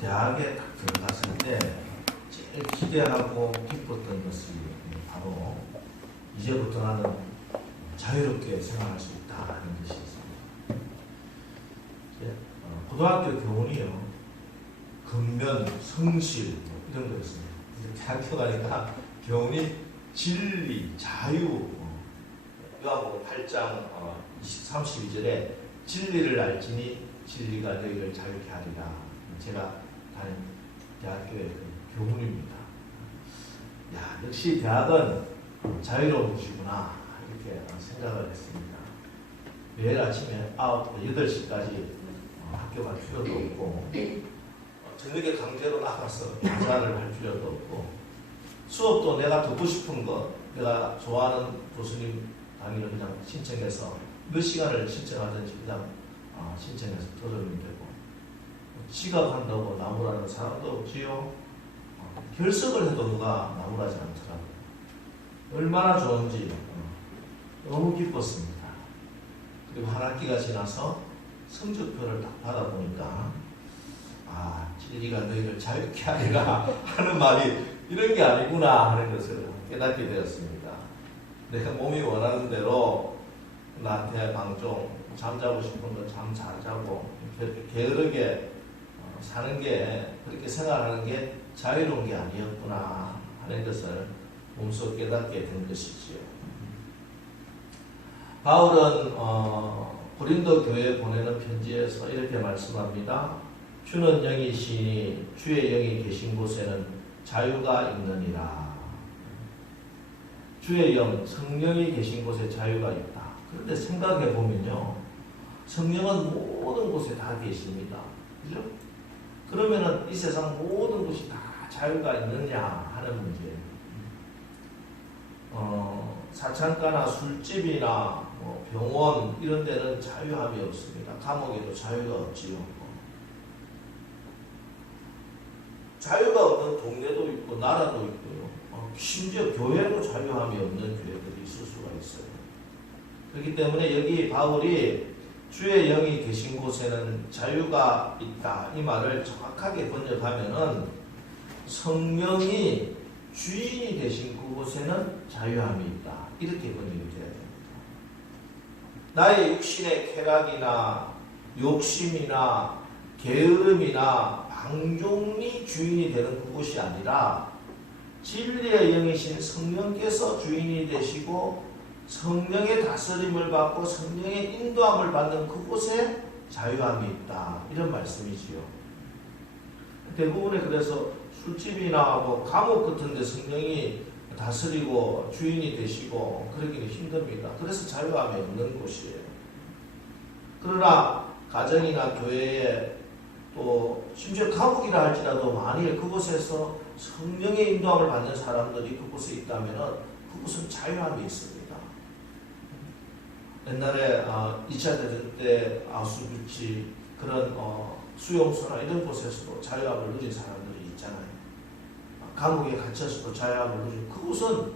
대학에 딱 들어갔을 때 제일 기대하고 기뻤던 것이 바로 이제부터 나는 자유롭게 생활할 수 있다 하는 것이 있습니다. 고등학교 교훈이요, 근면, 성실 이런 거였습니다. 대학교 가니까 교훈이 진리, 자유, 요한복음 8장 32절에 진리를 알지니 진리가 너희를 자유케 하리라. 제가 다닌 대학교의 그 교훈입니다. 야, 역시 대학은 자유로운 곳이구나 이렇게 생각을 했습니다. 매일 아침에 8시까지 학교 갈 필요도 없고 저녁에 강제로 나가서 야자를 할 필요도 없고 수업도 내가 듣고 싶은 거 내가 좋아하는 교수님 강의를 그냥 신청해서 몇 시간을 신청하든지 그냥 신청해서 들으면 되고 지각한다고 나무라는 사람도 없지요. 결석을 해도 누가 나무라지 않더라고요. 얼마나 좋은지 너무 기뻤습니다. 그리고 한 학기가 지나서 성적표를 딱 받아보니까 진리가 너희를 자유케 하리라 하는 말이 이런 게 아니구나 하는 것을 깨닫게 되었습니다. 내가 몸이 원하는 대로 나한테 방종, 잠자고 싶은 건 잠 잘 자고 게으르게 사는 게, 그렇게 생활하는 게 자유로운 게 아니었구나 하는 것을 몸소 깨닫게 된 것이지요. 바울은 고린도 교회에 보내는 편지에서 이렇게 말씀합니다. 주는 영이시니 주의 영이 계신 곳에는 자유가 있느니라. 주의 영, 성령이 계신 곳에 자유가 있다. 그런데 생각해 보면요, 성령은 모든 곳에 다 계십니다. 그죠? 그러면은 이 세상 모든 곳이 다 자유가 있느냐 하는 문제예요. 사창가나 술집이나 병원 이런 데는 자유함이 없습니다. 감옥에도 자유가 없지요. 자유가 없는 동네도 있고 나라도 있고요. 심지어 교회도 자유함이 없는 교회들이 있을 수가 있어요. 그렇기 때문에 여기 바울이 주의 영이 계신 곳에는 자유가 있다 이 말을 정확하게 번역하면은 성령이 주인이 되신 그곳에는 자유함이 있다 이렇게 번역이 돼야 됩니다. 나의 육신의 쾌락이나 욕심이나 게으름이나 방종이 주인이 되는 그곳이 아니라 진리의 영이신 성령께서 주인이 되시고 성령의 다스림을 받고 성령의 인도함을 받는 그곳에 자유함이 있다 이런 말씀이지요. 대부분의 그래서 술집이나 감옥 같은 데 성령이 다스리고 주인이 되시고 그러기는 힘듭니다. 그래서 자유함이 없는 곳이에요. 그러나 가정이나 교회에 또 심지어 감옥이라 할지라도 만일 그곳에서 성령의 인도함을 받는 사람들이 그곳에 있다면 그곳은 자유함이 있습니다. 옛날에 2차 대전 때 아우슈비츠 그런 수용소나 이런 곳에서도 자유함을 누린 사람들이 있잖아요. 감옥에 갇혀서도 자유함을 누린 그곳은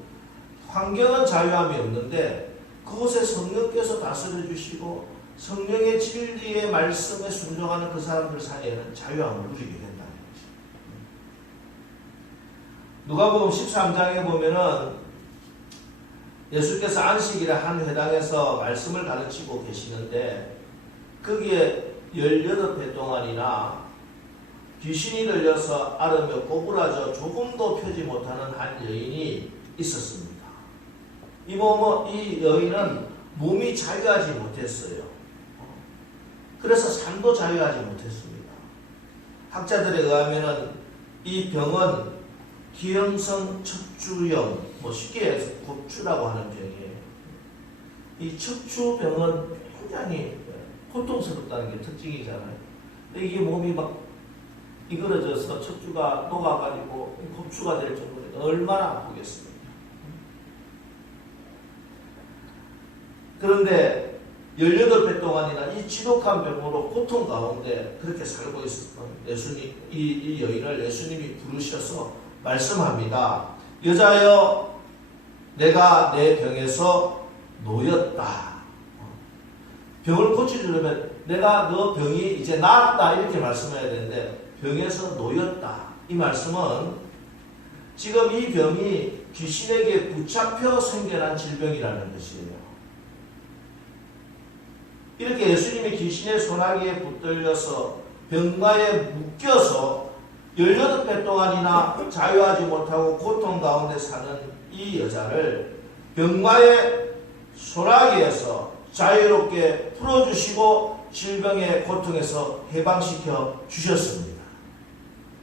환경은 자유함이 없는데 그곳에 성령께서 다스려 주시고 성령의 진리의 말씀에 순종하는 그 사람들 사이에는 자유함을 누리게 된다는 거죠. 누가복음 13장에 보면은 예수께서 안식일에 한 회당에서 말씀을 가르치고 계시는데 거기에 18회 동안이나 귀신이 들려서 앓으며 꼬부라져 조금도 펴지 못하는 한 여인이 있었습니다. 이 여인은 몸이 자유하지 못했어요. 그래서 삶도 자유하지 못했습니다. 학자들에 의하면 이 병은 기형성 척추염, 쉽게 해서 고추라고 하는 병이에요. 이 척추병은 굉장히 고통스럽다는 게 특징이잖아요. 이게 몸이 막 이그러져서 척추가 녹아가지고 고추가 될 정도로 얼마나 아프겠습니까? 그런데 18배 동안이나 이 지독한 병으로 고통 가운데 그렇게 살고 있었던 예수님, 이 여인을 예수님이 부르셔서 말씀합니다. 여자여, 내가 내 병에서 놓였다. 병을 고쳐주려면 내가 너 병이 이제 나았다 이렇게 말씀해야 되는데 병에서 놓였다. 이 말씀은 지금 이 병이 귀신에게 붙잡혀 생겨난 질병이라는 것이에요. 이렇게 예수님이 귀신의 소나기에 붙들려서 병가에 묶여서 18배 동안이나 자유하지 못하고 고통 가운데 사는 이 여자를 병가의 소나기에서 자유롭게 풀어주시고 질병의 고통에서 해방시켜 주셨습니다.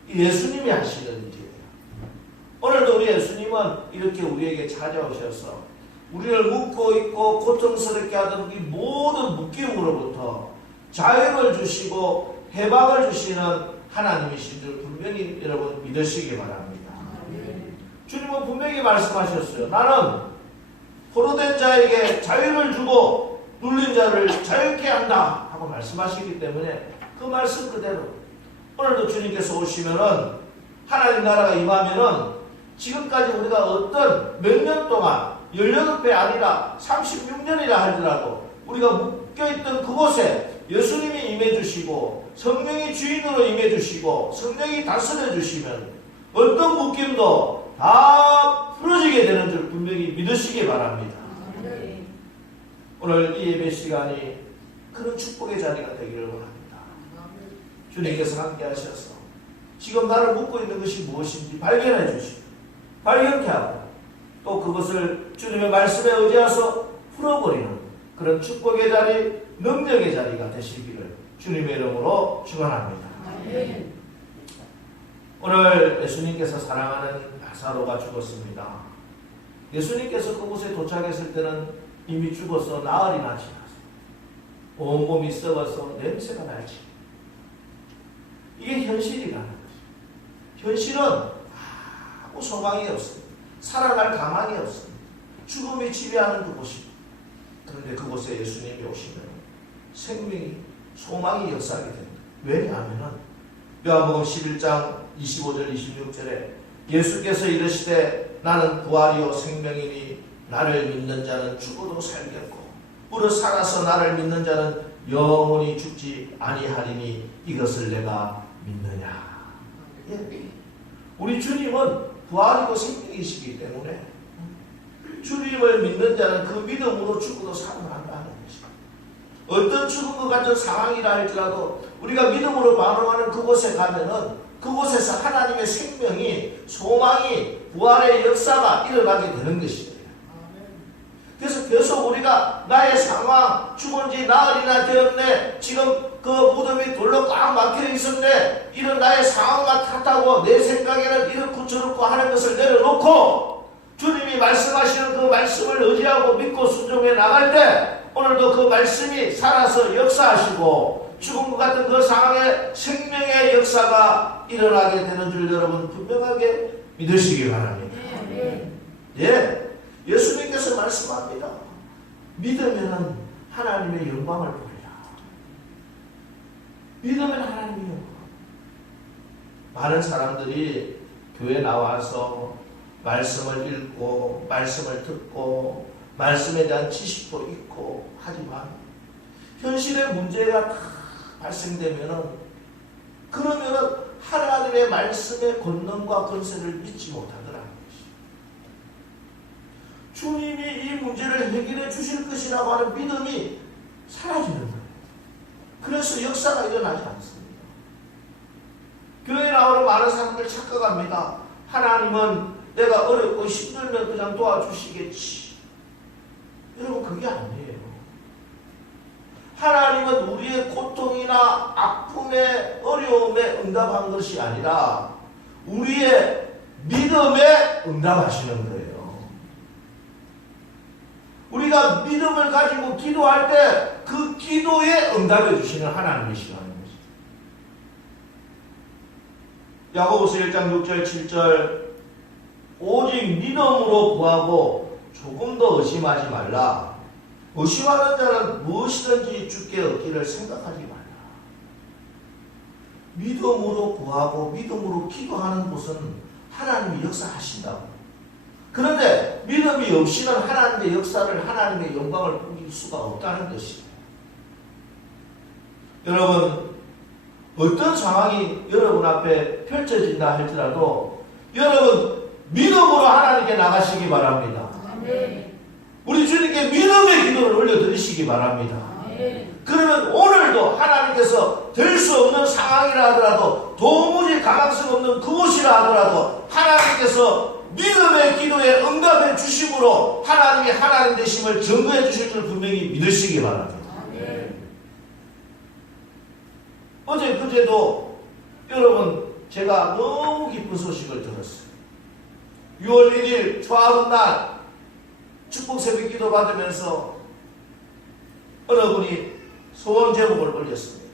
예수님이 하시는 일이에요. 오늘도 우리 예수님은 이렇게 우리에게 찾아오셔서 우리를 묶고 있고 고통스럽게 하던 이 모든 묶임으로부터 자유를 주시고 해방을 주시는 하나님이신 줄 분명히 여러분 믿으시기 바랍니다. 주님은 분명히 말씀하셨어요. 나는 포로된 자에게 자유를 주고 눌린 자를 자유케 한다 하고 말씀하시기 때문에 그 말씀 그대로 오늘도 주님께서 오시면은 하나님 나라가 임하면은 지금까지 우리가 어떤 몇 년 동안 18배 아니라 36년이라 할지라도 우리가 묶여있던 그곳에 예수님이 임해주시고 성령이 주인으로 임해주시고 성령이 다스려주시면 어떤 묶임도 다 풀어지게 되는 줄 분명히 믿으시기 바랍니다. 오늘 이 예배 시간이 그런 축복의 자리가 되기를 원합니다. 주님께서 함께 하셔서 지금 나를 묶고 있는 것이 무엇인지 발견해 주시고 발견케 하고 또 그것을 주님의 말씀에 의지해서 풀어버리는 그런 축복의 자리, 능력의 자리가 되시기를 주님의 이름으로 축원합니다. 오늘 예수님께서 사랑하는 나사로가 죽었습니다. 예수님께서 그곳에 도착했을 때는 이미 죽어서 나흘이나 지나서 온몸이 썩어서 냄새가 날지. 이게 현실이라는 거죠. 현실은 아무 소망이 없습니다. 살아날 가망이 없습니다. 죽음이 지배하는 그곳입니다. 그런데 그곳에 예수님이 오시면 생명이, 소망이 역사하게 됩니다. 왜냐하면 요한복음 11장 25절 26절에 예수께서 이르시되 나는 부활이요 생명이니 나를 믿는 자는 죽어도 살겠고 무릇 살아서 나를 믿는 자는 영원히 죽지 아니하리니 이것을 내가 믿느냐. 예. 우리 주님은 부활이고 생명이시기 때문에 주님을 믿는 자는 그 믿음으로 죽어도 살아난다는 것입니다. 어떤 죽음과 같은 상황이라 할지라도 우리가 믿음으로 반응하는 그곳에 가면은 그곳에서 하나님의 생명이, 소망이, 부활의 역사가 일어나게 되는 것이에요. 그래서 계속 우리가 나의 상황, 죽은 지 나흘이나 되었네, 지금 그 무덤이 돌로 꽉 막혀 있었네, 이런 나의 상황과 탓하고 내 생각에는 이렇고 저렇고 하는 것을 내려놓고 주님이 말씀하시는 그 말씀을 의지하고 믿고 순종해 나갈 때 오늘도 그 말씀이 살아서 역사하시고 죽은 것 같은 그 상황에 생명의 역사가 일어나게 되는 줄 여러분 분명하게 믿으시기 바랍니다. 예, 예수님께서 말씀합니다. 믿으면 하나님의 영광을 보리라. 믿으면 하나님의 영광. 많은 사람들이 교회 나와서 말씀을 읽고 말씀을 듣고 말씀에 대한 지식도 있고 하지만 현실의 문제가 다 발생되면은 그러면은 하나님의 말씀의 권능과 권세를 믿지 못하더라는 것이. 주님이 이 문제를 해결해 주실 것이라고 하는 믿음이 사라지는 거예요. 그래서 역사가 일어나지 않습니다. 교회에 나오는 많은 사람들 착각합니다. 하나님은 내가 어렵고 힘들면 그냥 도와주시겠지. 여러분 그게 아니에요. 하나님은 우리의 고통이나 아픔에 어려움에 응답한 것이 아니라 우리의 믿음에 응답하시는 거예요. 우리가 믿음을 가지고 기도할 때 그 기도에 응답해 주시는 하나님이시라는 것이죠. 야고보서 1장 6절 7절 오직 믿음으로 구하고 조금도 의심하지 말라. 의심하는 자는 무엇이든지 주께 얻기를 생각하지 말라. 믿음으로 구하고 믿음으로 기도하는 곳은 하나님이 역사하신다고. 그런데 믿음이 없이는 하나님의 역사를, 하나님의 영광을 보일 수가 없다는 것이에요. 여러분, 어떤 상황이 여러분 앞에 펼쳐진다 할지라도 여러분 믿음으로 하나님께 나가시기 바랍니다. 우리 주님께 믿음의 기도를 올려드리시기 바랍니다. 그러면 오늘도 하나님께서 될 수 없는 상황이라 하더라도 도무지 가망성 없는 그곳이라 하더라도 하나님께서 믿음의 기도에 응답해 주심으로 하나님이 하나님 되심을 증거해 주실 줄 분명히 믿으시기 바랍니다. 어제 그제도 여러분 제가 너무 기쁜 소식을 들었어요. 6월 1일 초하루 날 축복 새벽 기도 받으면서 어느 분이 소원 제목을 올렸습니다.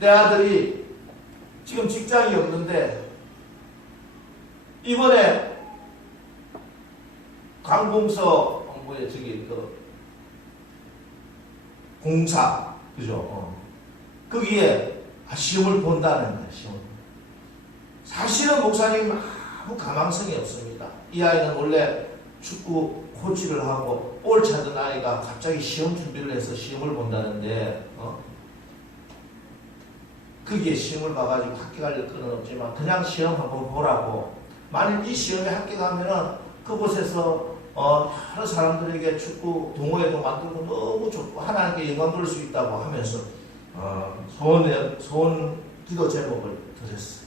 내 아들이 지금 직장이 없는데 이번에 관공서 공사 그죠? 거기에 시험을 본다는 거예요. 시험. 사실은 목사님 아무 가망성이 없습니다. 이 아이는 원래 축구 코치를 하고 올 차던 아이가 갑자기 시험 준비를 해서 시험을 본다는데 거기에 시험을 봐가지고 합격할 건 없지만 그냥 시험 한번 보라고. 만일 이 시험에 합격하면은 그곳에서 여러 사람들에게 축구 동호회도 만들고 너무 좋고 하나님께 영광 돌릴 수 있다고 하면서 소원 기도 제목을 드렸어요.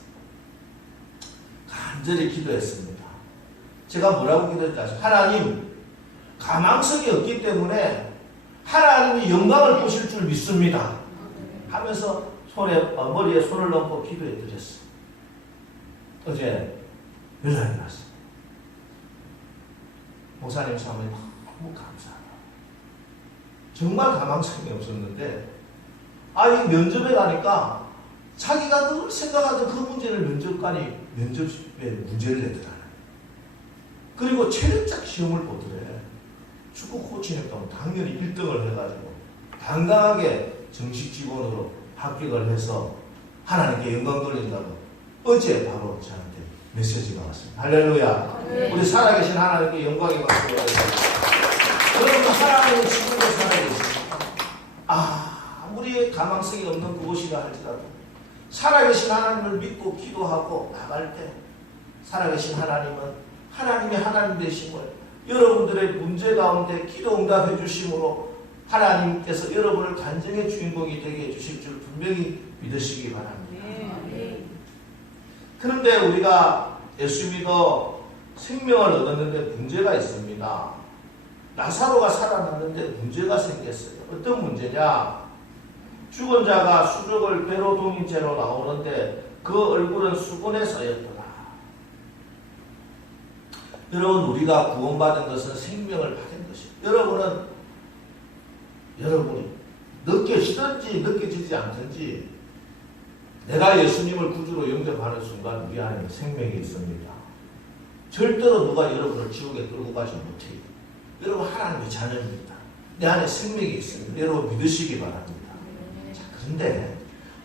간절히 기도했습니다. 제가 뭐라고 기도했지 아십니까? 하나님, 가망성이 없기 때문에 하나님이 영광을 보실 줄 믿습니다. 하면서 머리에 손을 얹고 기도해 드렸어요. 어제 연락이 왔어요. 목사님 사모님 너무 감사하다. 정말 가망성이 없었는데 이 면접에 가니까 자기가 늘 생각하던 그 문제를 면접관이 면접에 문제를 내더라고요. 그리고 체력적 시험을 보더래. 축구 코치니까 당연히 1등을 해가지고 당당하게 정식 직원으로 합격을 해서 하나님께 영광 돌린다고 어제 바로 저한테 메시지가 왔습니다. 할렐루야. 네. 우리 살아계신 하나님께 영광이 받고 여러분 하나님은 지금도 살아계십니다. 아무리 가망성이 없는 그곳이라 할지라도 살아계신 하나님을 믿고 기도하고 나갈 때 살아계신 하나님은 하나님이 하나님 되심을 여러분들의 문제 가운데 기도 응답해 주심으로 하나님께서 여러분을 간증의 주인공이 되게 해주실 줄 분명히 믿으시기 바랍니다. 그런데 우리가 예수 믿어 생명을 얻었는데 문제가 있습니다. 나사로가 살아났는데 문제가 생겼어요. 어떤 문제냐? 죽은 자가 수족을 배로 동인 채로 나오는데 그 얼굴은 수건에 쌓였더라. 여러분, 우리가 구원받은 것은 생명을 받은 것입니다. 여러분이 느껴지든지 느껴지지 않든지 내가 예수님을 구주로 영접하는 순간 우리 안에 생명이 있습니다. 절대로 누가 여러분을 지옥에 끌고 가지 못해요. 여러분 하나님의 자녀입니다. 내 안에 생명이 있습니다. 여러분 믿으시기 바랍니다. 자, 그런데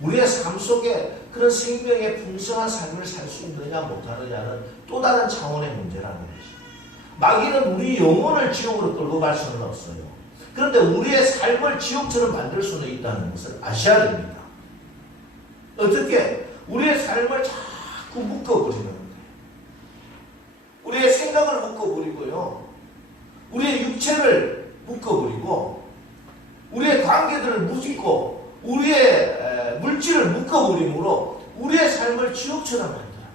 우리의 삶 속에 그런 생명의 풍성한 삶을 살 수 있느냐 못하느냐는 또 다른 차원의 문제라는 것입니다. 마귀는 우리 영혼을 지옥으로 끌고 갈 수는 없어요. 그런데 우리의 삶을 지옥처럼 만들 수는 있다는 것을 아셔야 됩니다. 어떻게? 우리의 삶을 자꾸 묶어버리는 거예요. 우리의 생각을 묶어버리고요. 우리의 육체를 묶어버리고 우리의 관계들을 묶고 우리의 물질을 묶어버림으로 우리의 삶을 지옥처럼 만들어요.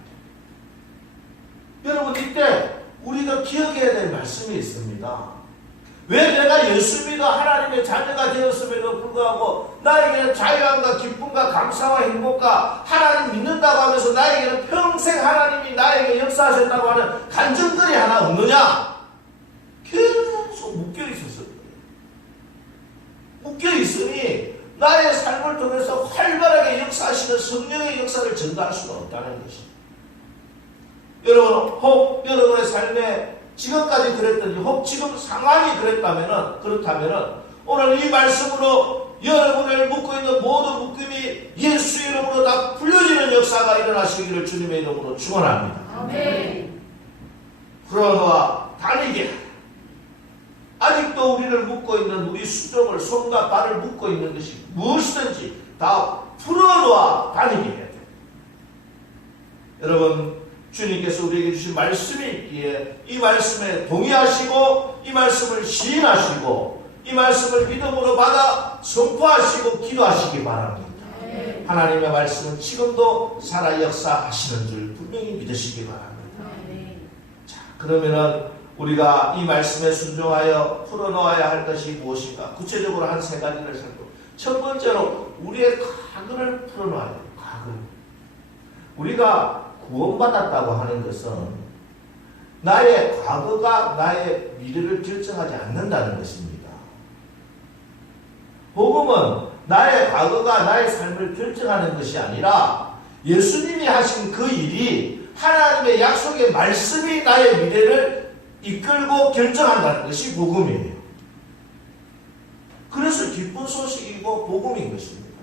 여러분, 이때 우리가 기억해야 될 말씀이 있습니다. 왜 내가 예수 믿어 하나님의 자녀가 되었음에도 불구하고 나에게는 자유함과 기쁨과 감사와 행복과 하나님 믿는다고 하면서 나에게는 평생 하나님이 나에게 역사하셨다고 하는 간증들이 하나 없느냐? 계속 묶여있었어요. 묶여있으니 나의 삶을 통해서 활발하게 역사하시는 성령의 역사를 전달할 수가 없다는 것입니다. 여러분, 혹 여러분의 삶에 지금까지 그랬더니 혹 지금 상황이 그렇다면 오늘 이 말씀으로 여러분을 묶고 있는 모든 묶임이 예수 이름으로 다 풀려지는 역사가 일어나시기를 주님의 이름으로 축원합니다. 아멘. 풀어놓아 다니게 아직도 우리를 묶고 있는 우리 수종을 손과 발을 묶고 있는 것이 무엇이든지 다 풀어놓아 다니게 해야 돼. 여러분, 주님께서 우리에게 주신 말씀이 있기에 이 말씀에 동의하시고 이 말씀을 시인하시고 이 말씀을 믿음으로 받아 선포하시고 기도하시기 바랍니다. 하나님의 말씀은 지금도 살아 역사하시는 줄 분명히 믿으시기 바랍니다. 자, 그러면은 우리가 이 말씀에 순종하여 풀어놓아야 할 것이 무엇인가? 구체적으로 한 세 가지를 살펴보고, 첫 번째로 우리의 과거를 풀어놓아야 돼요. 과거. 우리가 구원받았다고 하는 것은 나의 과거가 나의 미래를 결정하지 않는다는 것입니다. 복음은 나의 과거가 나의 삶을 결정하는 것이 아니라 예수님이 하신 그 일이 하나님의 약속의 말씀이 나의 미래를 이끌고 결정한다는 것이 복음이에요. 그래서 기쁜 소식이고 복음인 것입니다.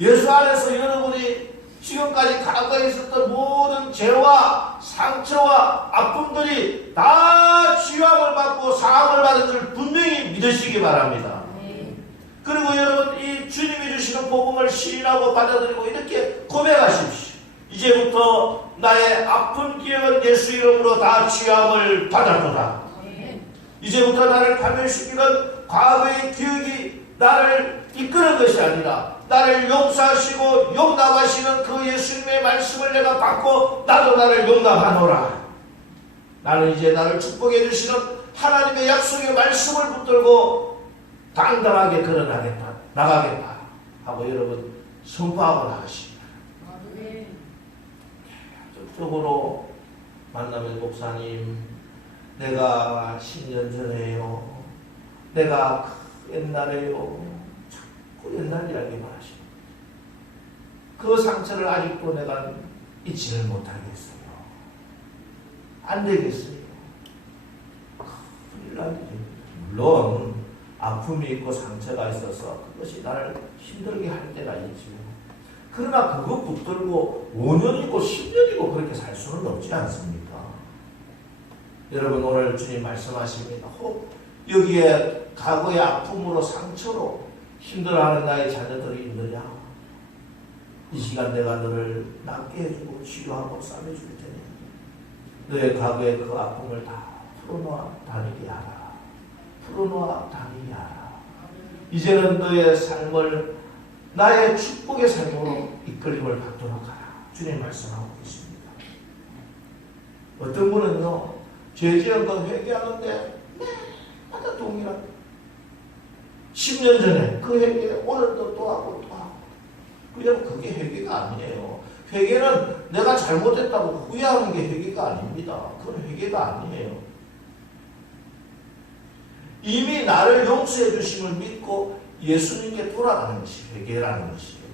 예수 안에서 여러분이 지금까지 과거에 있었던 모든 죄와 상처와 아픔들이 다 치유함을 받고 사함을 받은 줄 분명히 믿으시기 바랍니다. 그리고 여러분, 이 주님이 주시는 복음을 시인하고 받아들이고 이렇게 고백하십시오. 이제부터 나의 아픈 기억은 예수 이름으로 다 치유함을 받았도다. 이제부터 나를 파멸시키는 과거의 기억이 나를 이끄는 것이 아니라 나를 용서하시고 용납하시는 그 예수님의 말씀을 내가 받고 나도 나를 용납하노라. 나는 이제 나를 축복해 주시는 하나님의 약속의 말씀을 붙들고 당당하게 걸어나겠다, 나가겠다 하고 여러분 선포하고 나가십니다. 적극적으로 만나면 목사님, 내가 10년 전에요, 내가 옛날에요, 자꾸 옛날 이야기만 하십니다. 그 상처를 아직도 내가 잊지를 못하겠어요. 안 되겠어요. 큰일 날 일입니다. 물론 아픔이 있고 상처가 있어서 그것이 나를 힘들게 할 때가 있지요. 그러나 그것 붙들고 5년이고 10년이고 그렇게 살 수는 없지 않습니까? 여러분, 오늘 주님 말씀하십니다. 혹 여기에 과거의 아픔으로 상처로 힘들어하는 나의 자녀들이 있느냐? 이 시간 내가 너를 낫게 해주고 치료하고 싸매줄 테니 너의 과거의 그 아픔을 다 풀어놓아 다니게 하라. 풀어놓아 다니게 하라. 이제는 너의 삶을 나의 축복의 삶으로 이끌림을 받도록 하라. 주님 말씀하고 계십니다. 어떤 분은요, 죄 지은 건 회개하는데 매마다 동일한 10년 전에 그 회개 오늘도 또 하고 또 하고. 그냥 그게 회개가 아니에요. 회개는 내가 잘못했다고 후회하는 게 회개가 아닙니다. 그건 회개가 아니에요. 이미 나를 용서해 주심을 믿고 예수님께 돌아가는 것이 회개라는 것이에요.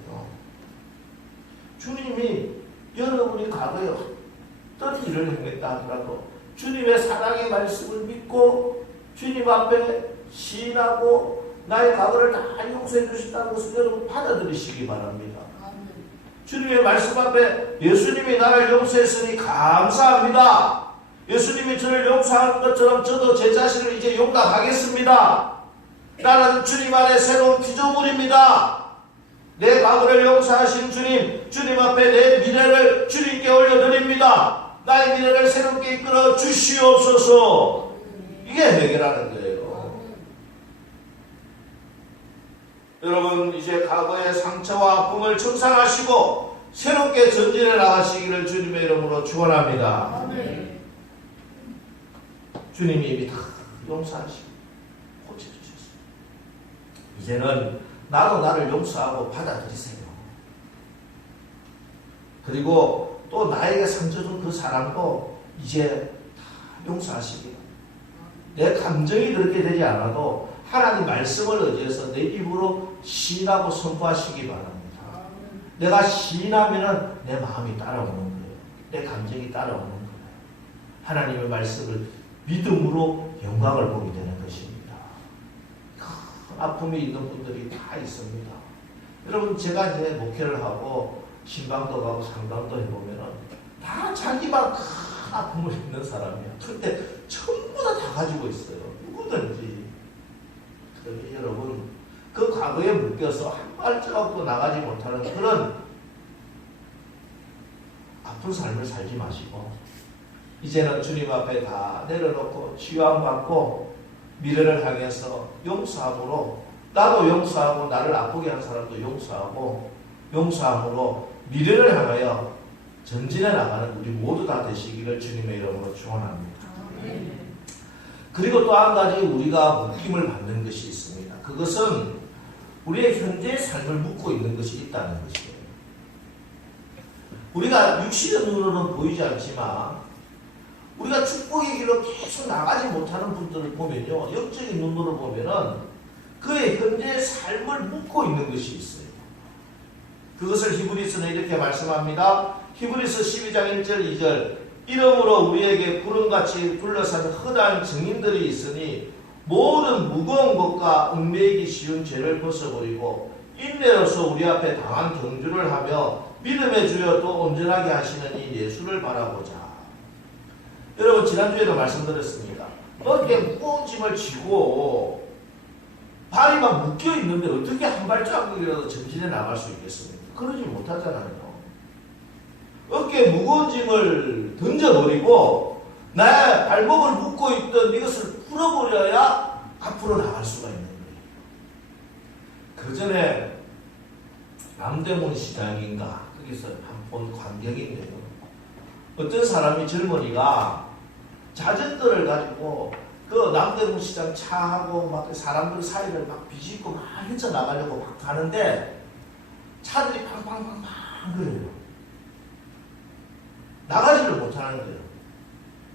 주님이 여러분이 과거에 어떤 일을 행했다 하더라도 주님의 사랑의 말씀을 믿고 주님 앞에 시인하고 나의 과거를 다 용서해 주신다는 것을 여러분 받아들이시기 바랍니다. 주님의 말씀 앞에 예수님이 나를 용서했으니 감사합니다. 예수님이 저를 용서한 것처럼 저도 제 자신을 이제 용납하겠습니다. 나는 주님 안에 새로운 피조물입니다. 내 과거를 용서하신 주님, 주님 앞에 내 미래를 주님께 올려드립니다. 나의 미래를 새롭게 이끌어 주시옵소서. 이게 회개라는 거예요. 여러분, 이제 과거의 상처와 아픔을 청산하시고 새롭게 전진해 나가시기를 주님의 이름으로 축원합니다. 주님이 이미 다 용서하시고 고쳐주셨습니다. 이제는 나도 나를 용서하고 받아들이세요. 그리고 또 나에게 상처 준 그 사람도 이제 다 용서하시기. 내 감정이 그렇게 되지 않아도 하나님 말씀을 의지해서 내 입으로 시인하고 선포하시기 바랍니다. 내가 시인하면 내 마음이 따라오는 거예요. 내 감정이 따라오는 거예요. 하나님의 말씀을 믿음으로 영광을 보게 되는 것입니다. 큰 아픔이 있는 분들이 다 있습니다. 여러분, 제가 이제 목회를 하고 신방도 가고 상담도 해보면은 다 자기만 큰 아픔을 있는 사람이야. 그런데 전부 누구나 다 가지고 있어요. 누구든지. 그러니 여러분, 그 과거에 묶여서 한 발자국도 나가지 못하는 그런 아픈 삶을 살지 마시고 이제는 주님 앞에 다 내려놓고 치유함받고 미래를 향해서 용서함으로, 나도 용서하고 나를 아프게 한 사람도 용서하고 용서함으로 미래를 향하여 전진해 나가는 우리 모두 다 되시기를 주님의 이름으로 축원합니다. 그리고 또 한 가지 우리가 묶임을 받는 것이 있습니다. 그것은 우리의 현재의 삶을 묶고 있는 것이 있다는 것이에요. 우리가 육신의 눈으로는 보이지 않지만 우리가 축복의 길로 계속 나가지 못하는 분들을 보면요, 영적인 눈으로 보면은 그의 현재의 삶을 묶고 있는 것이 있어요. 그것을 히브리서는 이렇게 말씀합니다. 히브리서 12장 1절 2절 이러므로 우리에게 구름같이 둘러싼 허다한 증인들이 있으니 모든 무거운 것과 얽매이기 쉬운 죄를 벗어버리고 인내로서 우리 앞에 당한 경주를 하며 믿음의 주여 또 온전하게 하시는 이 예수를 바라보자. 여러분, 지난주에도 말씀드렸습니다. 어떻게 무거운 짐을 지고 발이 막 묶여 있는데 어떻게 한 발자국이라도 전진해 나갈 수 있겠습니까? 그러지 못하잖아요. 어깨에 무거운 짐을 던져버리고 나의 발목을 묶고 있던 이것을 풀어버려야 앞으로 나갈 수가 있는 거예요. 그 전에 남대문 시장인가 거기서 한 번 광경인데요. 어떤 사람이 젊은이가 자전거를 가지고 그 남대문 시장 차하고 막 사람들 사이를 막 비집고 막 헤쳐나가려고 막 가는데 차들이 팡팡팡팡 그래요. 나가지를 못하는 거예요.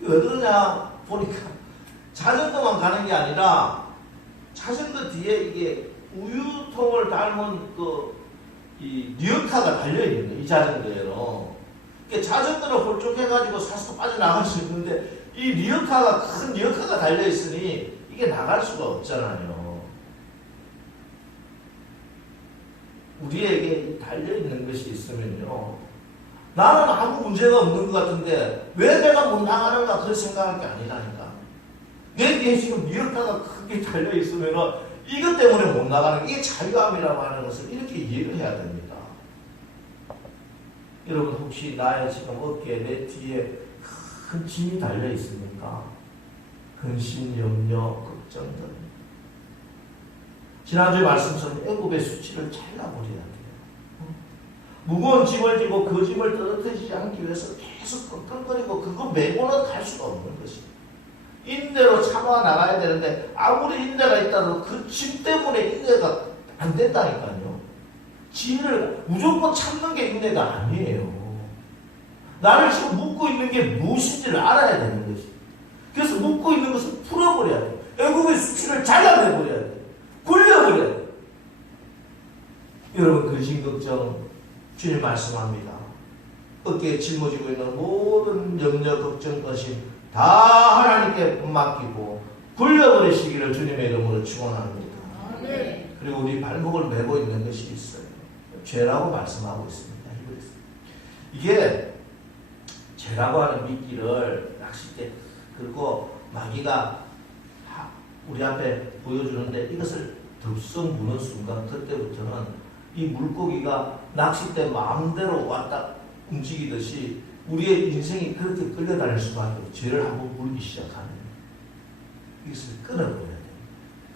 왜 그러냐 보니까 자전거만 가는 게 아니라 자전거 뒤에 이게 우유통을 닮은 이 리어카가 달려있는 거예요. 이 자전거에는. 자전거를 홀쭉해가지고 사서 빠져나갈 수 있는데 이 리어카가, 큰 리어카가 달려있으니 이게 나갈 수가 없잖아요. 우리에게 달려있는 것이 있으면요, 나는 아무 문제가 없는 것 같은데 왜 내가 못 나가는가 그런 생각할 게 아니라니까. 내 뒤에 지금 리어카가 크게 달려있으면 이것 때문에 못 나가는 게, 이게 자유함이라고 하는 것을 이렇게 이해를 해야 됩니다. 여러분, 혹시 나의 지금 어깨에 내 뒤에 큰 짐이 달려 있습니까? 근심, 염려, 걱정들. 지난주에 말씀처럼 애굽의 수치를 잘라버려야 돼요. 무거운 짐을 지고 그 짐을 떨어뜨리지 않기 위해서 계속 끙끙거리고 그거 메고는 갈 수가 없는 것입니다. 인내로 참아 나가야 되는데 아무리 인내가 있다도 그 짐 때문에 인내가 안 된다니까요. 짐을 무조건 참는 게 인내가 아니에요. 나를 지금 묶고 있는 게 무엇인지를 알아야 되는 것이. 그래서 묶고 있는 것을 풀어버려야 돼요. 애굽의 수치를 잘라내버려야 돼요. 굴려버려야 돼요. 여러분, 근심 걱정 주님 말씀합니다. 어깨에 짊어지고 있는 모든 염려 걱정 것이 다 하나님께 맡기고 굴려버리시기를 주님의 이름으로 축원합니다. 그리고 우리 발목을 메고 있는 것이 있어요. 죄라고 말씀하고 있습니다. 이게 죄라고 하는 미끼를 낚싯대 그리고 마귀가 우리 앞에 보여주는데 이것을 덥석 무는 순간 그때부터는 이 물고기가 낚싯대 마음대로 왔다 움직이듯이 우리의 인생이 그렇게 끌려다닐 수밖에 없어요. 죄를 한번 물기 시작하면 이것을 끊어버려야 돼요.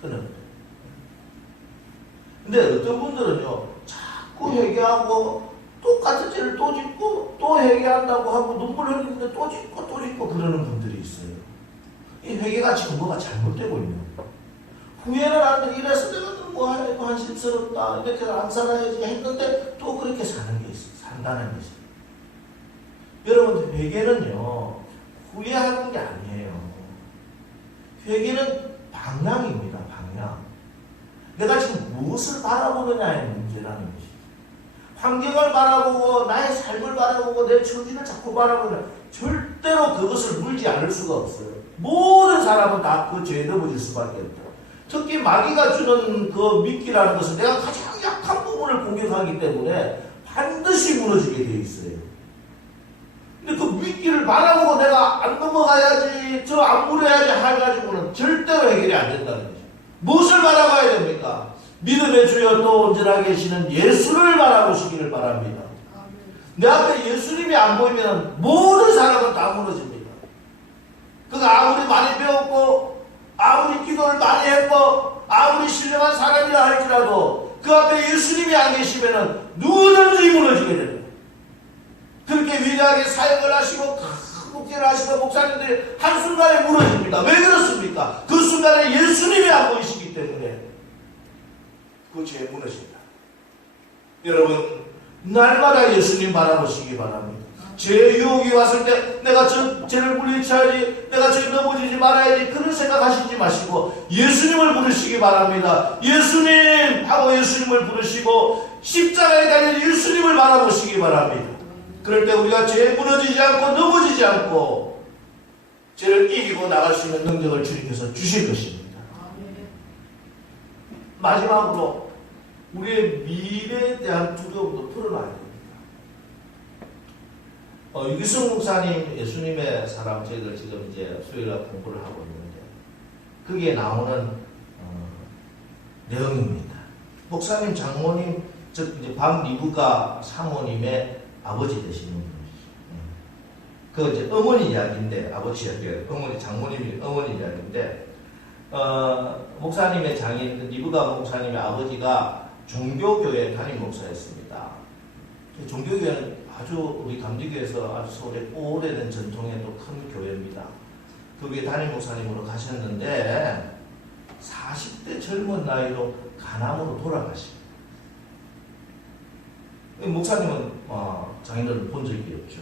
끊어버려야 돼요. 근데 어떤 분들은요, 자꾸 회개하고 똑같은 죄를 또 짓고 또 회개한다고 하고 눈물 흘리는데 또 짓고 또 짓고 그러는 분들이 있어요. 이 회개가 지금 뭐가 잘못되고 있는 거예요. 후회는 안 돼. 이래서 내가 뭐 하나님 한심스럽다. 이렇게 안 살아야지 했는데 또 그렇게 사는 게 있어요. 산다는 것이. 여러분, 회개는요, 후회하는 게 아니에요. 회개는 방향입니다. 방향. 내가 지금 무엇을 바라보느냐의 문제라는 것이죠. 환경을 바라보고 나의 삶을 바라보고 내 처지를 자꾸 바라보면 절대로 그것을 물지 않을 수가 없어요. 모든 사람은 다 그 죄에 넘어질 수밖에 없다. 특히 마귀가 주는 그 미끼라는 것은 내가 가장 약한 부분을 공격하기 때문에 반드시 무너지게 돼 있어요. 근데 그 미끼를 여기를 바라보고 내가 안 넘어가야지, 저 안 물어야지 해가지고는 절대로 해결이 안 된다는 거죠. 무엇을 바라봐야 됩니까? 믿음의 주여 또 온전하게 계시는 예수를 바라보시기를 바랍니다. 내 앞에 예수님이 안 보이면 모든 사람은 다 무너집니다. 그가 아무리 많이 배웠고 아무리 기도를 많이 했고 아무리 신령한 사람이라 할지라도 그 앞에 예수님이 안 계시면 누구든지 무너지게 됩니다. 그렇게 위대하게 사역을 하시고 큰 목회를 하시던 목사님들이 한순간에 무너집니다. 왜 그렇습니까? 그 순간에 예수님이 안 보이시기 때문에 그 죄에 무너집니다. 여러분, 날마다 예수님 바라보시기 바랍니다. 죄의 유혹이 왔을 때 내가 저 죄를 물리쳐야지, 내가 저기 넘어지지 말아야지, 그런 생각하시지 마시고 예수님을 부르시기 바랍니다. 예수님 하고 예수님을 부르시고 십자가에 달린 예수님을 바라보시기 바랍니다. 그럴 때 우리가 죄에 무너지지 않고 넘어지지 않고 죄를 이기고 나갈 수 있는 능력을 주님께서 주실 것입니다. 마지막으로 우리의 미래에 대한 두려움도 풀어놔야 됩니다. 유기성 목사님, 예수님의 사람, 저희들 지금 이제 수요일날 공부를 하고 있는데, 거기에 나오는, 내용입니다. 목사님, 장모님, 즉, 이제 박리부가 사모님의 아버지 되시는 분이시죠. 그 이제 어머니 이야기인데, 아버지 이야기가, 어머니, 장모님이 어머니 이야기인데, 목사님의 장인, 리부가 목사님의 아버지가 종교교회 담임 목사였습니다. 종교교회는 아주 우리 감리교에서 아주 서울에 오래된 전통의 또 큰 교회입니다. 거기에 담임 목사님으로 가셨는데 40대 젊은 나이로 간암으로 돌아가십니다. 목사님은 장인어른을 본 적이 없죠.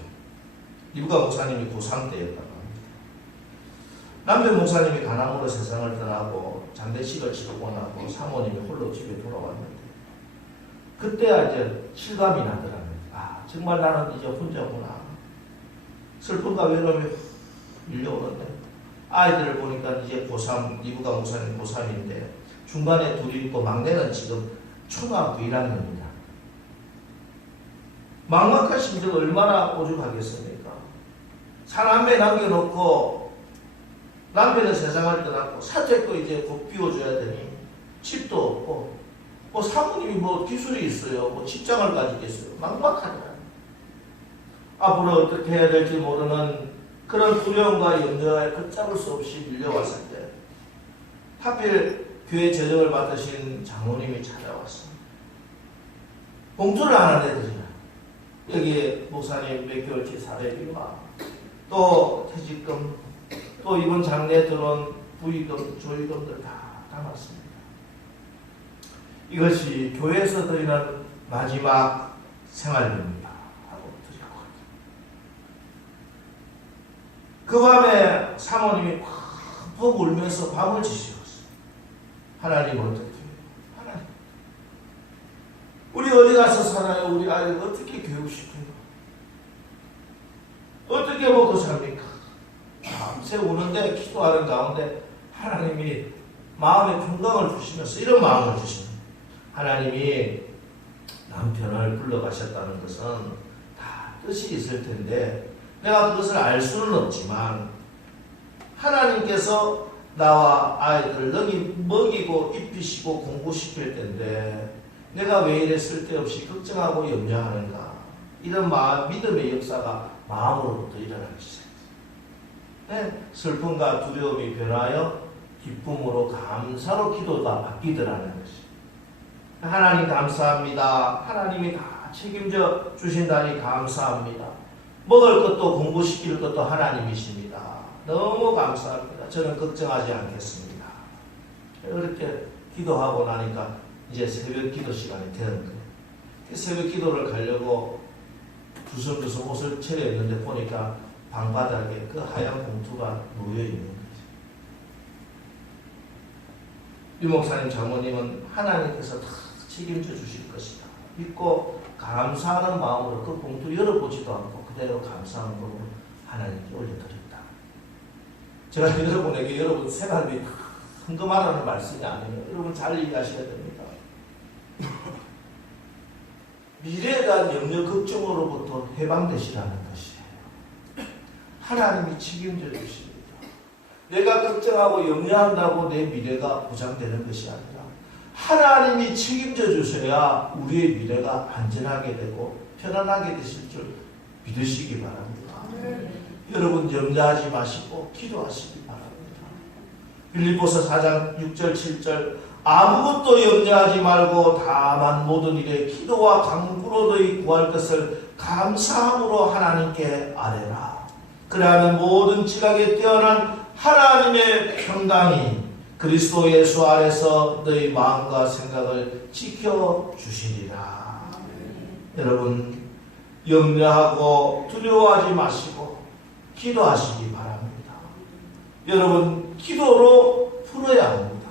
리부가 목사님이 고3 때였다고 합니다. 남편 목사님이 간암으로 세상을 떠나고 장례식을 치르고 나고 사모님이 홀로 집에 돌아왔는데 그때야 이제 실감이 나더라고요. 정말 나는 이제 혼자구나. 슬픔과 외로움이 밀려오는데 아이들을 보니까 이제 고3, 리부가 목사님 고3인데 중간에 둘이 있고 막내는 지금 초등학교 1학년입니다. 막막한 심정 얼마나 오죽하겠습니까? 사남매 남겨놓고 남편은 세상을 떠났고 사택도 이제 곧 비워줘야 되니 집도 없고 사모님이 기술이 있어요. 직장을 가지겠어요. 막막하더라. 앞으로 어떻게 해야 될지 모르는 그런 두려움과 염려에 걷잡을 수 없이 밀려왔을 때 하필 교회 재정을 받으신 장모님이 찾아왔습니다. 봉투를 하나 내드리라. 여기에 목사님 몇 개월치 사례비와 또 퇴직금 또 이번 장례에 들어온 부의금, 조의금들 다 담았습니다. 이것이 교회에서 드리는 마지막 생활비입니다. 그 밤에 사모님이 푹 울면서 밤을 지새웠어요. 하나님 어떻게 해요? 하나님. 우리 어디 가서 살아요? 우리 아이를 어떻게 교육시켜요? 어떻게 먹고 삽니까? 밤새 우는데 기도하는 가운데 하나님이 마음의 평강을 주시면서 이런 마음을 주십니다. 하나님이 남편을 불러가셨다는 것은 다 뜻이 있을 텐데 내가 그것을 알 수는 없지만 하나님께서 나와 아이들을 먹이고 입히시고 공부시킬 텐데 내가 왜 이래 쓸데없이 걱정하고 염려하는가, 이런 믿음의 역사가 마음으로부터 일어나기 시작합니다. 네? 슬픔과 두려움이 변하여 기쁨으로 감사로 기도가 바뀌더라는 것이. 하나님 감사합니다. 하나님이 다 책임져 주신다니 감사합니다. 먹을 것도 공부시킬 것도 하나님이십니다. 너무 감사합니다. 저는 걱정하지 않겠습니다. 이렇게 기도하고 나니까 이제 새벽 기도 시간이 되는 거예요. 새벽 기도를 가려고 주섬주섬 옷을 차려입는데 보니까 방바닥에 그 하얀 봉투가 놓여있는 거죠. 유 목사님 장모님은 하나님께서 다 책임져 주실 것이다 믿고 감사하는 마음으로 그 봉투 열어보지도 않고 그대로 감사하는 마음으로 하나님께 올려드렸다. 제가 여러분에게 여러분 생활비 헌금하라는 말씀이 아니에요. 여러분 잘 이해하셔야 됩니다. 미래에 대한 염려 걱정으로부터 해방되시라는 것이에요. 하나님이 책임져 주십니다. 내가 걱정하고 염려한다고 내 미래가 보장되는 것이 아니라 하나님이 책임져 주셔야 우리의 미래가 안전하게 되고 편안하게 되실 줄 믿으시기 바랍니다. 여러분 염려하지 마시고 기도하시기 바랍니다. 빌립보서 4장 6절 7절 아무것도 염려하지 말고 다만 모든 일에 기도와 간구로 너희 구할 것을 감사함으로 하나님께 아뢰라. 그러하면 모든 지각에 뛰어난 하나님의 평강이 그리스도 예수 안에서 너희 마음과 생각을 지켜주시리라. 여러분 염려하고 두려워하지 마시고 기도하시기 바랍니다. 여러분 기도로 풀어야 합니다.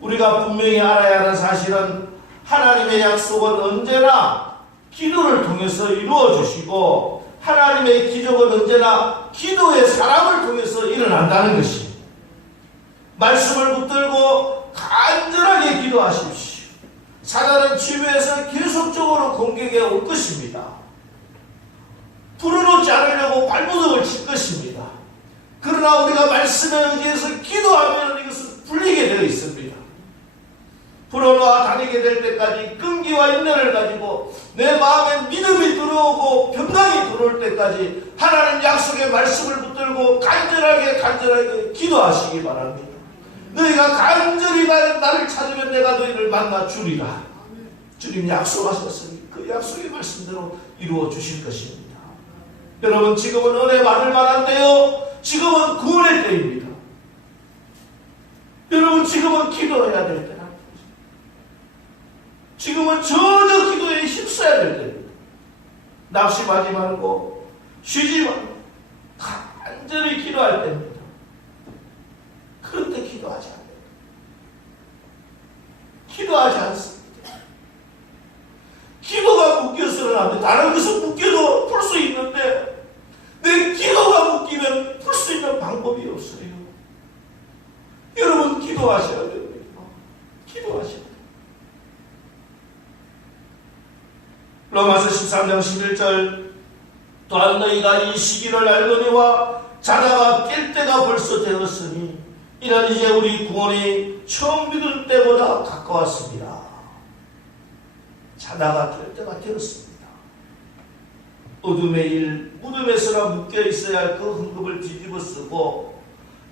우리가 분명히 알아야 하는 사실은 하나님의 약속은 언제나 기도를 통해서 이루어 주시고 하나님의 기적은 언제나 기도의 사람을 통해서 일어난다는 것입니다. 말씀을 붙들고 간절하게 기도하십시오. 사단은 주변에서 계속적으로 공격해 올 것입니다. 풀어놓지 않으려고 발버둥을 칠 것입니다. 그러나 우리가 말씀에 의지해서 기도하면 이것은 풀리게 되어 있습니다. 풀어놓아 다니게 될 때까지 끈기와 인내를 가지고 내 마음에 믿음이 들어오고 평강이 들어올 때까지 하나님 약속의 말씀을 붙들고 간절하게 기도하시기 바랍니다. 너희가 간절히 나를 찾으면 내가 너희를 만나 주리라. 주님 약속하셨으니 그 약속의 말씀대로 이루어 주실 것입니다. 여러분 지금은 은혜 받을 만한데요, 지금은 구원의 때입니다. 여러분 지금은 기도해야 될 때라. 지금은 전혀 기도에 힘써야 될 때입니다. 낙심하지 말고 쉬지 말고 간절히 기도할 때입니다. 그런데 기도하지 않아요. 기도하지 않습니다. 기도가 묶여서는 안 돼. 다른 것은 묶여도 풀 수 있는데 내 기도가 묶이면 풀 수 있는 방법이 없어요. 여러분 기도하셔야 됩니다. 기도하셔야 돼요. 로마서 13장 11절 또한 너희가 이 시기를 알거니와 자다가 깰 때가 벌써 되었으니 이는 이제 우리 구원이 처음 믿을 때보다 가까웠습니다. 자다가 깰 때가 되었습니다. 어둠의 일, 무덤에서나 묶여 있어야 할 그 흥급을 뒤집어 쓰고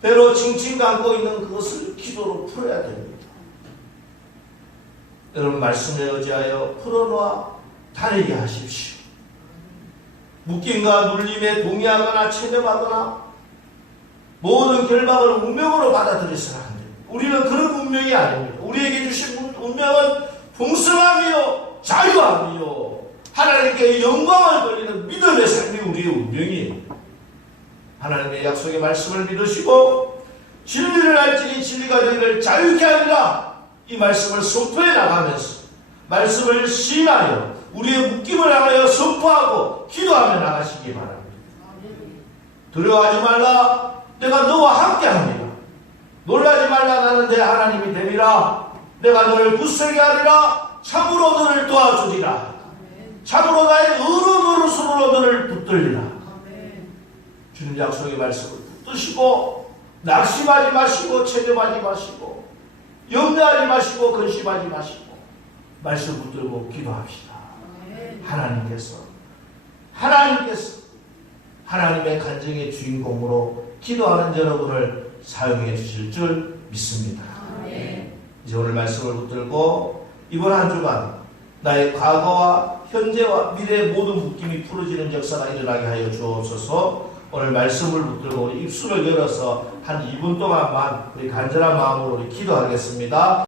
배로 칭칭 감고 있는 그것을 기도로 풀어야 됩니다. 여러분 말씀에 의지하여 풀어놓아 다니게 하십시오. 묶임과 눌림에 동의하거나 체념하거나 모든 결박을 운명으로 받아들여서는 안 됩니다. 우리는 그런 운명이 아닙니다. 우리에게 주신 운명은 풍성함이요 자유함이요 하나님께 영광을 돌리는 믿음의 삶이 우리의 운명이에요. 하나님의 약속의 말씀을 믿으시고 진리를 알지니 진리가 너희를 자유케 하리라. 이 말씀을 선포해 나가면서 말씀을 시인하여 우리의 묶임을 향하여 선포하고 기도하며 나가시기 바랍니다. 두려워하지 말라. 내가 너와 함께합니다. 놀라지 말라. 나는 내 하나님이 됨이라. 내가 너를 굳세게 하리라. 참으로 너를 도와주리라. 참으로 나의 의로운 손으로 너를 붙들리라. 주님 약속의 말씀을 붙드시고 낙심하지 마시고 체념하지 마시고 염려하지 마시고 근심하지 마시고 말씀 붙들고 기도합시다. 하나님께서 하나님의 간증의 주인공으로 기도하는 여러분을 사용해 주실 줄 믿습니다. 이제 오늘 말씀을 붙들고 이번 한 주간 나의 과거와 현재와 미래의 모든 묶임이 풀어지는 역사가 일어나게 하여 주옵소서. 오늘 말씀을 붙들고 우리 입술을 열어서 한 2분 동안만 우리 간절한 마음으로 우리 기도하겠습니다.